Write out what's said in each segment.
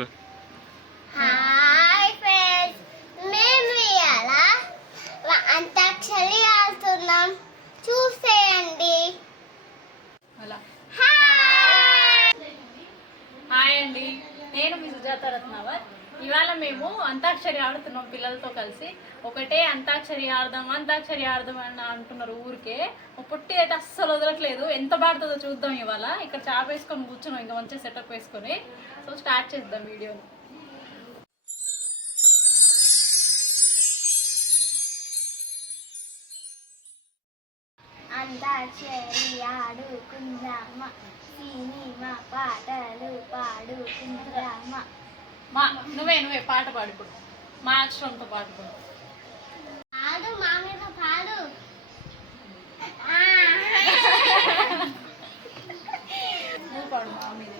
చెప్పు అంతాక్షరి ఆడుతున్నాం పిల్లలతో కలిసి. ఒకటే అంతాక్షరి ఆడదాం అంతాక్షరి ఆడదాం అని అంటున్నారు ఊరికే. పొట్టి అయితే అస్సలు వదలట్లేదు. ఎంత పాడుతుందో చూద్దాం ఇవాళ. ఇక్కడ చాప వేసుకొని కూర్చున్నాం ఇంకా మంచిగా సెటప్ వేసుకొని. సో స్టార్ట్ చేద్దాం వీడియోని అంతాక్షరి ఆడుకుందామా సినిమా పాటలు పాడుకుందామా. మా నువ్వే నువ్వే పాట పాడు ఇప్పుడు. మా అక్షరంతో పాటు పాడు మా మీద పాడు. నువ్వు పాడు మా మీద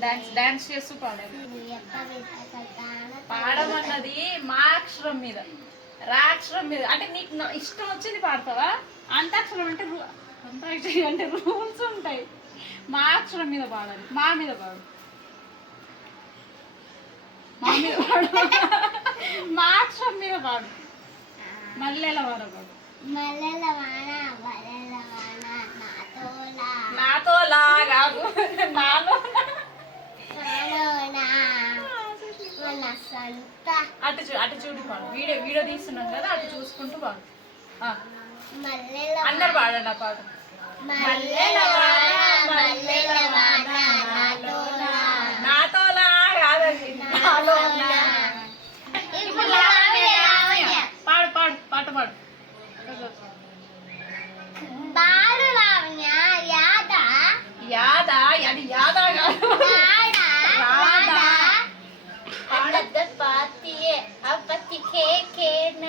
డాన్స్ డాన్స్ చేస్తూ పాడాలి పాడమన్నది మా అక్షరం మీద. రా అక్షరం మీద. అంటే నీకు నా- ఇష్టం వచ్చింది పాడతావా? అంతాక్షరం అంటే అంతాక్షరి అంటే రూల్స్ ఉంటాయి. మా అక్షరం మీద పాడాలి. మా మీద పాడు. మా మీద పాడు. మా అక్షరం మీద పాడు. మల్లెల వాడ పాడు. మల్లెల వాన మల్లెల వాన నాతోలా కాదు. నాలో అటు చూ అటు చూడు పాడు. వీడియో వీడియో తీస్తున్నాం కదా అటు చూసుకుంటూ పాడు. అందరు పాడండి ఆ వాన వాన పాడు పాట పాడు బాలు లావణ్య యాద యాదా అది యాదా కాదు Radha Radha. అప్పద పాతియే అప్పతి ఖే ఖేన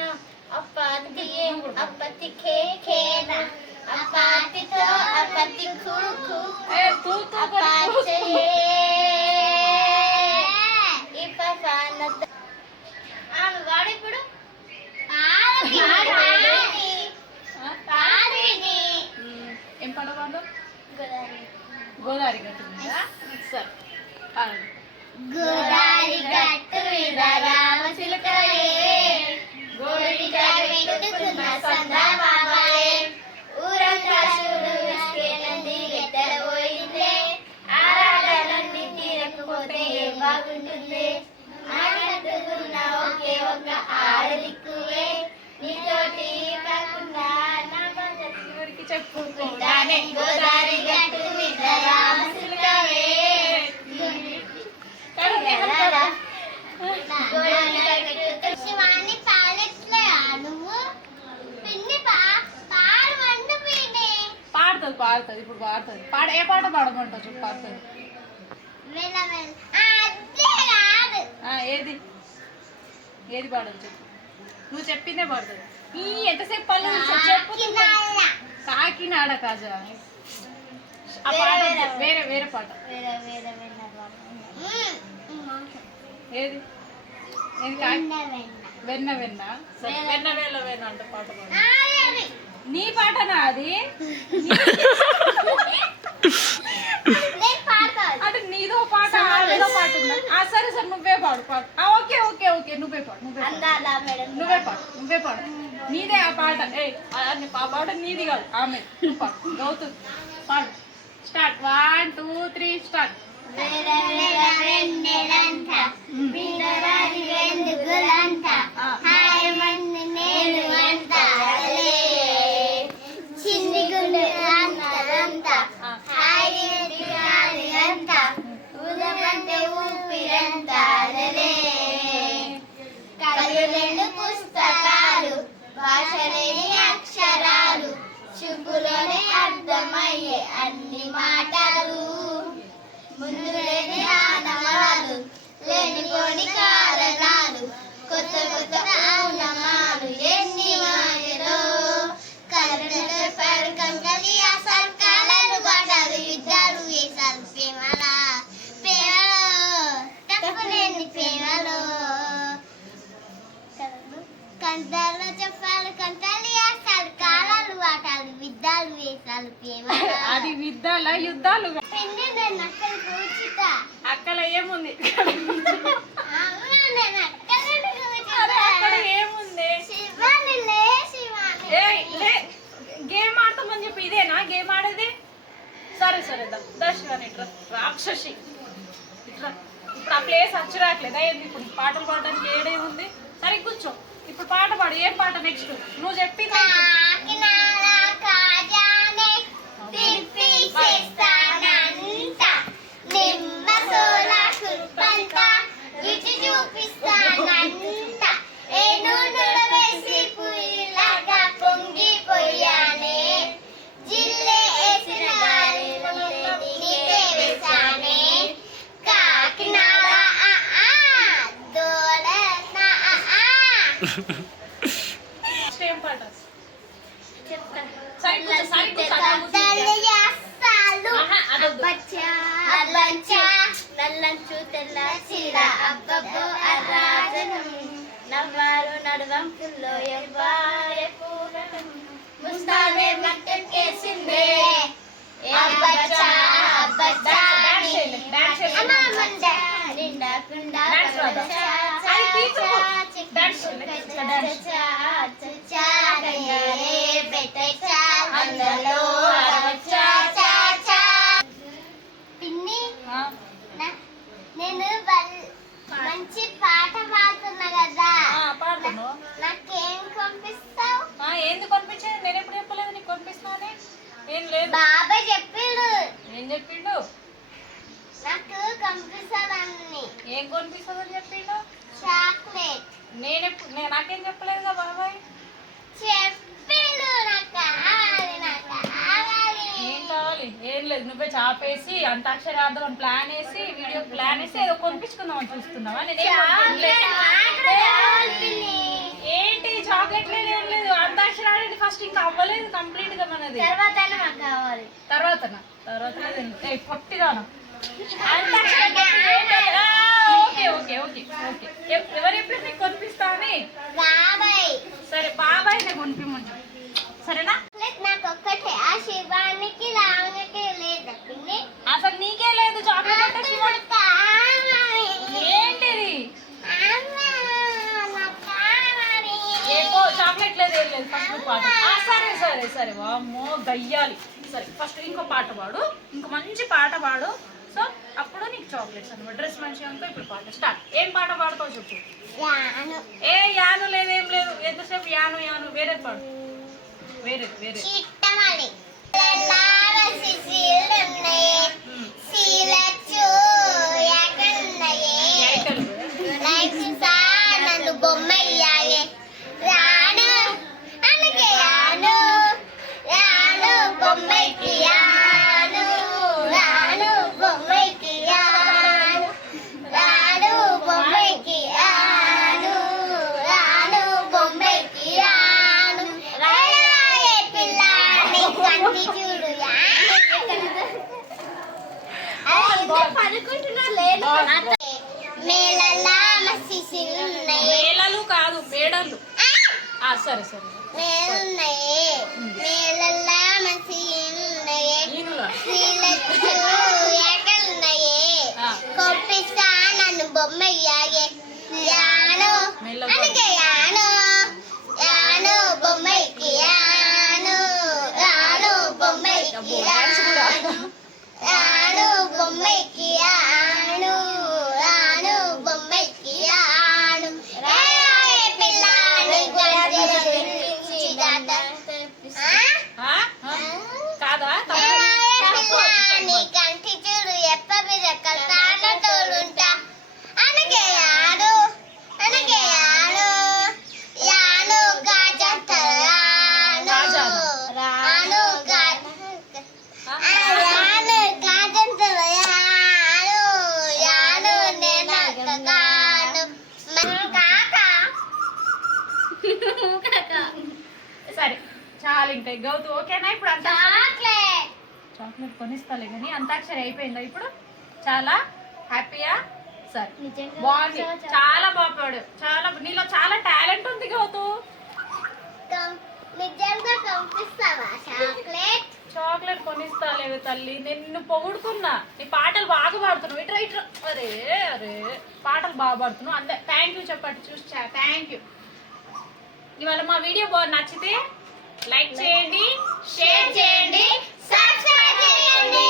అప్పతియే అప్పతి ఖే ఖేన Apatito, apaticuru, apache. పాడుతుంది పాడుతుంది ఇప్పుడు పాడుతుంది. పాడ ఏ పాట పాడమంటావు చెప్పు పాడుతుంది. ఏది? ఏది పాడదు చెప్పు. నువ్వు చెప్పిందే పాడుతుంది. ఈ ఎంతసేపు పళ్ళు చెప్పు కాకినాడ. కాజా. ఆ వేరే, పాట. వేరే. వేరే పాట ఏది? వెన్న వెన్న. వెన్న సరే, వెన్న అంటే పాట. నీ పాటనా అది నేను పాడతాను అంటే నీదో పాట ఏదో పాట ఉందా ఆ సరే సరే నువ్వే పాడు పాడు. Okay okay okay. నువ్వే పాడు నువ్వే పాడు. నువ్వే పాడు నువ్వే పాడు. నీదే ఆ పాట. ఏ ఆ పాట నీది కాదు. ఆమె. పాడు. గౌతు పాడు. Start. One two three start. వేరే భాష లేని అక్షరాలు. చూపులోనే అర్థమయ్యే అన్ని మాటలు. ముందు లేని ఆనవాలు లేనిపోని కారణాలు. కొత్త కొత్త యుద్ధాల యుద్ధాలు. అక్కడ ఏముంది? ఏముంది? గేమ్ ఆడతామని చెప్పి ఇదేనా గేమ్ ఆడేది? సరే సరే దర్శనం ఇట్రా రాక్షసి. ఇట్రా ఇప్పుడు ఆ ప్లేస్ అచ్చు రావట్లేదా ఏంది? ఇప్పుడు పాటలు పాడడానికి ఏడే ఉంది? సరే కూర్చో. ఇప్పుడు పాట పాడు ఏం పాట నెక్స్ట్? నువ్వు చెప్పింది నల్లంచు తెల్ల చీర అబ్బబ్బో అరాజనం నవ్వారు ఎవ్వారే ముస్తాదే అబ్బచ్చా అబ్బచ్చా చా చా పిన్ని నేను మంచి పాట పాడుతున్నా కదా. ఆ, పాడుతున్నావు నాకేం పంపిస్తావు ఆ, ఏంది కొనిపించేది? నేను ఎప్పుడు చెప్పలేదు నీకు కొనిపిస్తానే ఏం లేదు. బాబాయ్ చెప్పిండు. ఏం చెప్పిండు? నాకు పంపిస్తానని ఏం కొనిపిస్తుందని చెప్పిండు? చాక్లెట్. నేను నేను నాకేం చెప్పలేదుగా బాబాయ్? ఏం కావాలి? ఏం లేదు నువ్వే చాపేసి అంతాక్షరి ఆడదాం అని ప్లాన్ వేసి వీడియో ప్లాన్ వేసి ఏదో కొనిపించుకుందాం అని చూస్తున్నావా? నేనేం. ఏంటి? చాక్లెట్ లేదు ఏం లేదు. అంతాక్షరి ఆడేది ఫస్ట్ ఇంకా అవ్వలేదు కంప్లీట్గా మనది. తర్వాత కావాలి. తర్వాత తర్వాత పొట్టిదానా Antakshari okay okay okay okay. ఎవ- ఎవరు ఎప్పుడు నీకు కొనిపిస్తా అని బాబాయ్. సరే బాబాయ్ నేను కొనిపిమ్మంటా సరేనా? నాకు ఒక్కటే ఆ శివానికి రావణకి లేదు. అసలు నీకే లేదు చాక్లెట్ నాకు. ఏంటిది? నాకు చాక్లెట్ లేదు ఏం లేదు ఫస్ట్ ఆ, సరే సరే సరే వామ్మో గయ్యాలి. సరే ఫస్ట్ ఇంకో పాట పాడు. ఇంకో మంచి పాట పాడు. సో అప్పుడు నీకు చాక్లెట్స్ అనమాట డ్రెస్ మంచిగా ఉంటే ఇప్పుడు పాట స్టార్ట్ ఏం పాట పాడతావు చెప్పు. ఏ యాను లేదు ఏం లేదు. ఎంతసేపు యాను యాను? వేరే పాడు. వేరే వేరే. మేళలా కాదు మేడలు. సరే సరే మేలున్నాయి. మేళలా మసిలున్నాయి ఈనులా. శ్రీలచ్చు ఎక్కడున్నాయి ఆ. కొప్పిస్తా నన్ను బొమ్మయ్యాయే యాను మెల్లగా. అనకే యాను యాను బొమ్మకి యాను రాను బొమ్మకి అబ్బో, డాన్స్ కూడా. యాను రాను బొమ్మకి యాను రాను బొమ్మకి యాను రాయే పిల్లాని గంజి దాదా ఆ? ఆ? కాదా పిల్లాని కంటి చూడు ఎప్ప మీద కల్తాన తోడుంటా అనగే యాను అనగే యాను యాను గాజంతరాను గాజా. రాను గాజ ఆ? యాను గాజంతరాను యాను నేనగాను కాక సరే చాలా ఇంకా గౌతు ఓకేనా ఇప్పుడు అంతా చాక్లెట్ చాక్లెట్ కొనిస్తాలే కానీ అంతాక్షరి అయిపోయిందా? ఇప్పుడు చాలా హ్యాపీయా? సరే బాగుంది. చాలా బాగా పాడు చాలా నీలో చాలా టాలెంట్ ఉంది గౌతు. చాక్లెట్ చాక్లెట్ కొనిస్తా లేవే తల్లి. నేను నిన్ను పొగుడుతున్నా. నీ పాటలు బాగా పాడుతున్నావు. ఇట్రా ఇట్రా అరే అరే. పాటలు బాగా పాడుతున్నావు. అందే. థ్యాంక్ యూ చెప్పండి. చూసా థ్యాంక్ యూ ఇవాళ మా వీడియో బాగా నచ్చితే లైక్ చేయండి షేర్ చేయండి